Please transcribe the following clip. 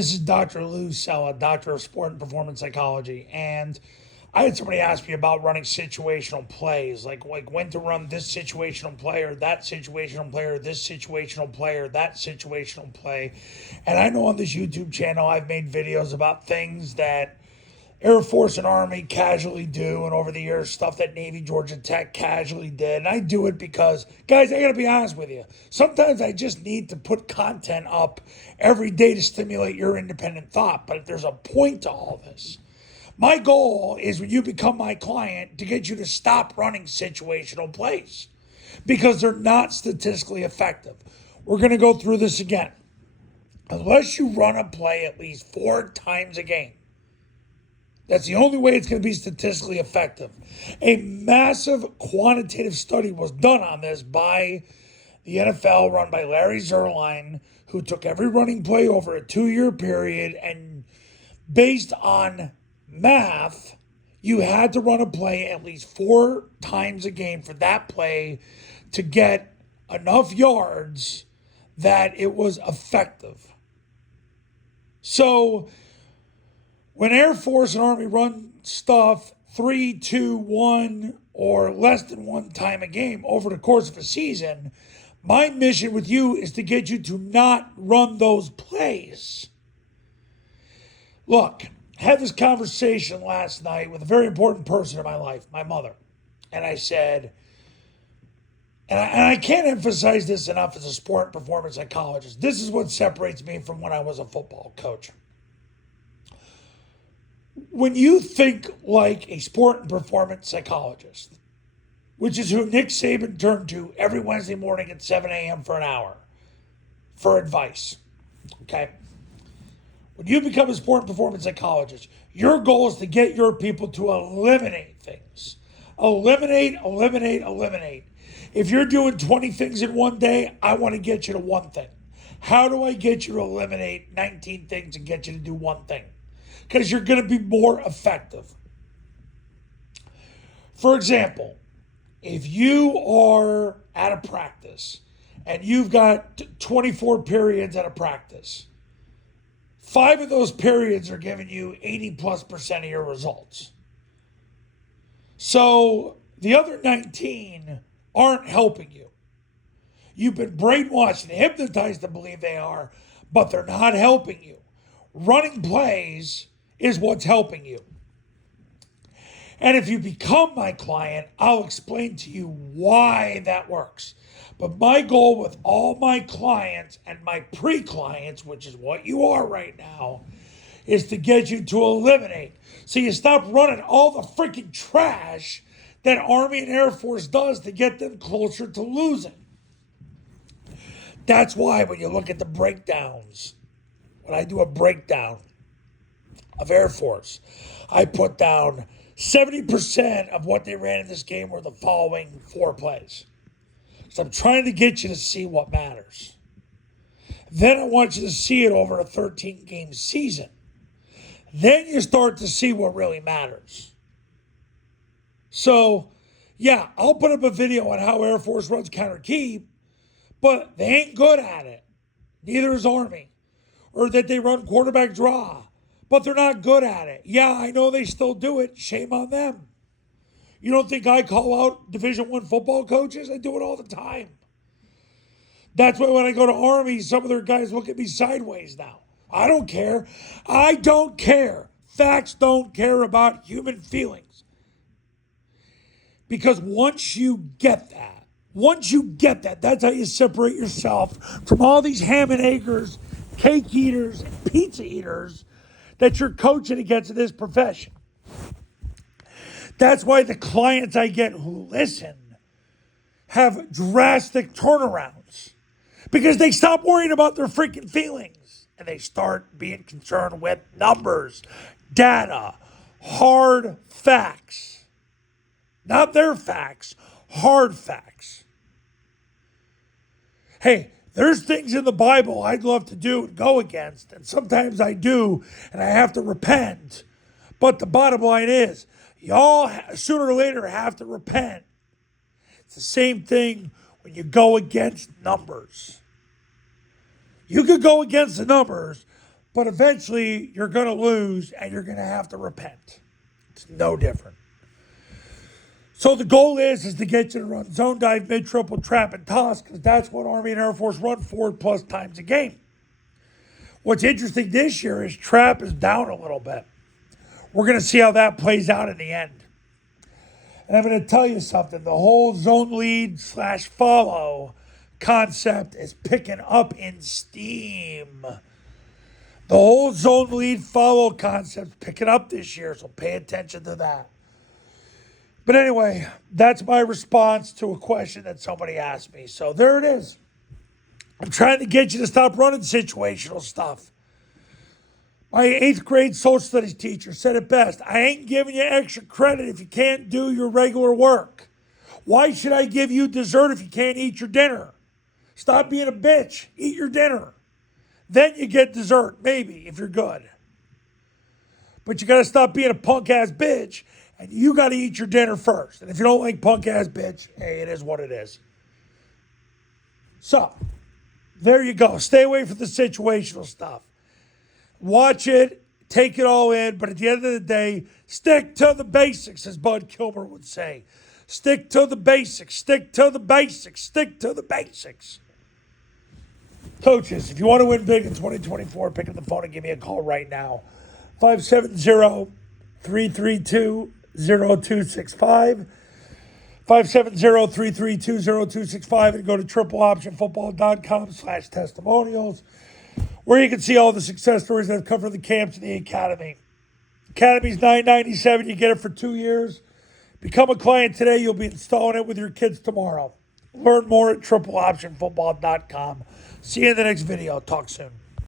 This is Dr. Lou Sella, Doctor of Sport and Performance Psychology, and I had somebody ask me about running situational plays, like when to run this situational player, that situational player, this situational player, that situational play. And I know on this YouTube channel I've made videos about things that Air Force and Army casually do, and over the years, stuff that Navy, Georgia Tech casually did. And I do it because, guys, I gotta be honest with you. Sometimes I just need to put content up every day to stimulate your independent thought. But there's a point to all this. My goal is when you become my client to get you to stop running situational plays because they're not statistically effective. We're gonna go through this again. Unless you run a play at least 4 times a game, that's the only way it's going to be statistically effective. A massive quantitative study was done on this by the NFL, run by Larry Zerline, who took every running play over a 2-year period, and based on math, you had to run a play at least 4 times a game for that play to get enough yards that it was effective. So when Air Force and Army run stuff 3, 2, 1, or less than 1 time a game over the course of a season, my mission with you is to get you to not run those plays. Look, I had this conversation last night with a very important person in my life, my mother. And I said, and I can't emphasize this enough as a sport and performance psychologist, this is what separates me from when I was a football coach. When you think like a sport and performance psychologist, which is who Nick Saban turned to every Wednesday morning at 7 a.m. for an hour for advice, okay? When you become a sport and performance psychologist, your goal is to get your people to eliminate things. Eliminate. If you're doing 20 things in one day, I want to get you to one thing. How do I get you to eliminate 19 things and get you to do one thing? Because you're going to be more effective. For example, if you are at a practice and you've got 24 periods at a practice, 5 of those periods are giving you 80+% of your results. So the other 19 aren't helping you. You've been brainwashed and hypnotized to believe they are, but they're not helping you. Running plays is what's helping you. And if you become my client, I'll explain to you why that works. But my goal with all my clients and my pre-clients, which is what you are right now, is to get you to eliminate. So you stop running all the freaking trash that Army and Air Force does to get them closer to losing. That's why when you look at the breakdowns, when I do a breakdown of Air Force, I put down 70% of what they ran in this game were the following 4 plays. So I'm trying to get you to see what matters. Then I want you to see it over a 13-game season. Then you start to see what really matters. So, yeah, I'll put up a video on how Air Force runs counter keep, but they ain't good at it. Neither is Army. Or that they run quarterback draw, but they're not good at it. Yeah, I know they still do it. Shame on them. You don't think I call out Division I football coaches? I do it all the time. That's why when I go to Army, some of their guys look at me sideways now. I don't care. I don't care. Facts don't care about human feelings. Because once you get that, that's how you separate yourself from all these ham and eggers, cake eaters, and pizza eaters that you're coaching against in this profession. That's why the clients I get who listen have drastic turnarounds. Because they stop worrying about their freaking feelings and they start being concerned with numbers, data, hard facts. Not their facts, hard facts. Hey, there's things in the Bible I'd love to do and go against, and sometimes I do, and I have to repent. But the bottom line is, y'all sooner or later have to repent. It's the same thing when you go against numbers. You could go against the numbers, But eventually, you're going to lose and you're going to have to repent. It's no different. So the goal is to get you to run zone dive, mid, triple, trap, and toss, because that's what Army and Air Force run forward plus times a game. What's interesting this year is trap is down a little bit. We're going to see how that plays out in the end. And I'm going to tell you something. The whole zone lead / follow concept is picking up in steam. The whole zone lead follow concept is picking up this year, so pay attention to that. But anyway, that's my response to a question that somebody asked me. So there it is. I'm trying to get you to stop running situational stuff. My 8th grade social studies teacher said it best. I ain't giving you extra credit if you can't do your regular work. Why should I give you dessert if you can't eat your dinner? Stop being a bitch. Eat your dinner. Then you get dessert, maybe, if you're good. But you got to stop being a punk-ass bitch, and you got to eat your dinner first. And if you don't like punk-ass bitch, hey, it is what it is. So, there you go. Stay away from the situational stuff. Watch it, take it all in, but at the end of the day, stick to the basics, as Bud Kilmer would say. Stick to the basics, stick to the basics, stick to the basics. Coaches, if you want to win big in 2024, pick up the phone and give me a call right now. 570-332-0265. 570-332-0265 and go to tripleoptionfootball.com/testimonials, where you can see all the success stories that have come from the camps and the academy. Academy's $9.97. You get it for 2 years. Become a client today. You'll be installing it with your kids tomorrow. Learn more at tripleoptionfootball.com. See you in the next video. Talk soon.